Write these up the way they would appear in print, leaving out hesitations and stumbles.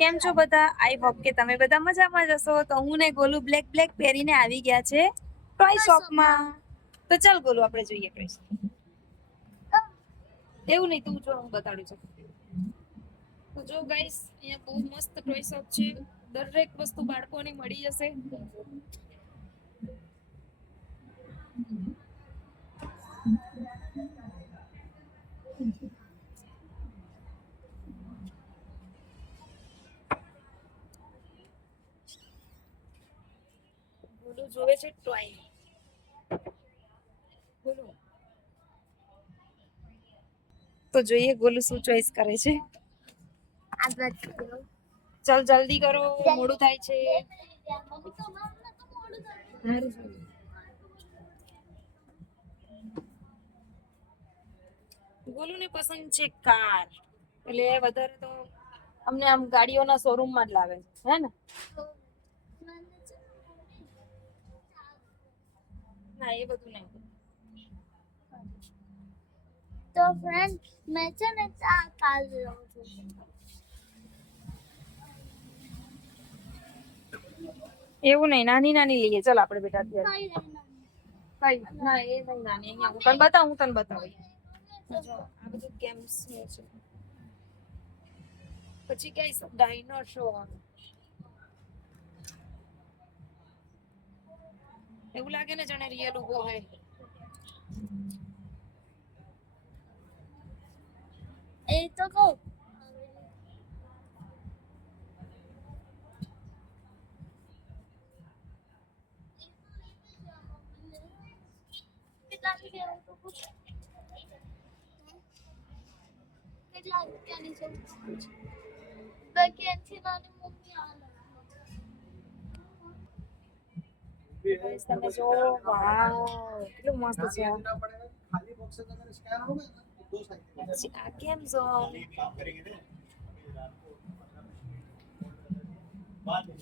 કેમ છો બધા? આઈ હોપ કે તમે બધા મજામાં જ હશો. તો હું ને ગોલુ બ્લેક બ્લેક પહેરીને આવી ગયા છે ટોય શોપમાં. તો ચાલ ગોલુ આપણે જોઈએ ટોય શોપ. એવું નહીં, તું જો હું બતાડું છું. તો જો ગાઈસ, અહીંયા બહુ મસ્ત ટોય શોપ છે. દરેક વસ્તુ બાળકોની મળી જશે. ગોલુ જોવે છે ટોય. ગોલુ તો જોઈએ ગોલુ શું ચોઈસ કરે છે. ચાલ જલ્દી કરો, મોડું થાય છે. ગોલુ ને પસંદ છે કાર, એટલે વધારે તો અમને આમ ગાડીઓના શોરૂમમાં જ લાવે છે, હે ને? ના, એ બધું નહીં. તો ફ્રેન્ડ, મેં છે ને આ કાર લઉં છું. એવું નહીં, નાની નાની લઈએ. ચાલ આપણે બેટા અત્યારે કઈ લઈને? કઈ ના, એ નહીં નાની. અહીંયા હું તને બતાવું, હું તને બતાવું. જો આ બધું ગેમ્સ છે. પછી કઈ ડાયનોસોર, એવું લાગે ને જાણે રિયલ ઉભો હોય. એ તો કહું. કેટલા રૂપિયા તો પૂછ. કેટલા રૂપિયાની છે? બાકી એનથી નાની મમ્મી આ લે. ગાઈસ તમે જો, વાવ કેટલું મસ્ત છે આ. खाली बॉक्स से अगर स्कैन होगा ना तो 2 साइकिल પછી આ ગેમ ઝોન. काम करेंगे ना बाद में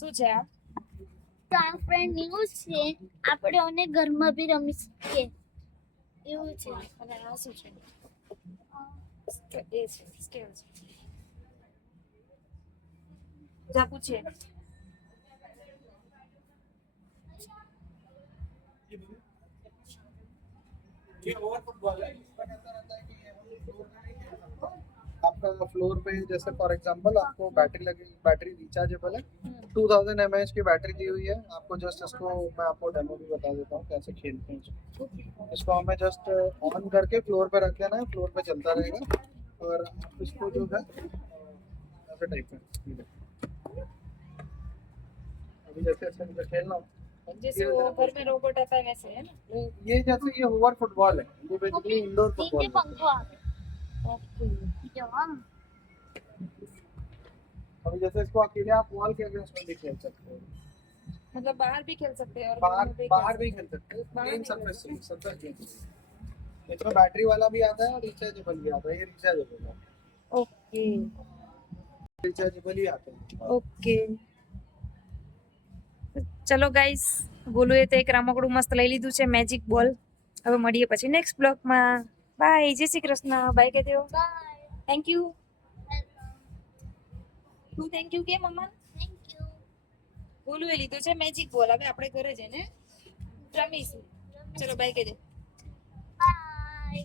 શું છે આ? તો આ ફ્રેન્ડ ન્યૂઝ છે, આપણે ઓને ઘરમાં બી રમી શકીએ એવું છે. અને આ શું છે? એ છે સ્કેલ છે. જા પૂછે. ये ओवर फुटबॉल है, इसमें कैसा रहता है कि ये हम फ्लोर पे नहीं खेलते। आपका फ्लोर पे जैसे फॉर एग्जांपल आपको बैटरी लगी, बैटरी रिचार्जेबल है, 2000 mAh की बैटरी दी हुई है आपको। जस्ट इसको मैं आपको डेमो भी बता देता हूँ कैसे खेलते हैं इसको। हमें जस्ट ऑन करके फ्लोर पे रख देना है, फ्लोर पे चलता रहेगा। और आप इसको जो है ऐसे टाइप में अभी जैसे ऐसे मुझे खेलना हो, जैसे वो घर में रोबोट आता है वैसे, है ना? ये जैसे ये ओवर फुटबॉल है, ये बेसिकली इंडोर નીચે फुटबॉल है। પંખો આવે. ओके. જો હા. अभी जैसे इसको अकेले आप वॉल के अगेंस्ट में भी खेल सकते हो, मतलब बाहर भी खेल सकते हैं और बाहर घर में बाहर भी खेल सकते हो। बाहर प्लेन भी सरफेस खेल चाहिए, सरफेस गेम। इसमें बैटरी वाला भी आता है और रिचार्जेबल भी आता है। ये रिचार्जेबल है, ओके रिचार्जेबल ही आता है। ओके. ચલો ગાઈસ, ગોલુએ તો એક રમકડું મસ્ત લઈ લીધું છે, મેજિક બોલ. હવે મળીએ પછી નેક્સ્ટ બ્લોગમાં. બાય, જય શ્રી કૃષ્ણ. બાય કહી દો. બાય. Thank you. તું થેન્ક યુ કે મમ્મા. Thank you. ગોલુએ લીધો છે મેજિક બોલ. હવે આપણે ઘરે જઈને રમીશું. ચલો બાય કહી દે. બાય.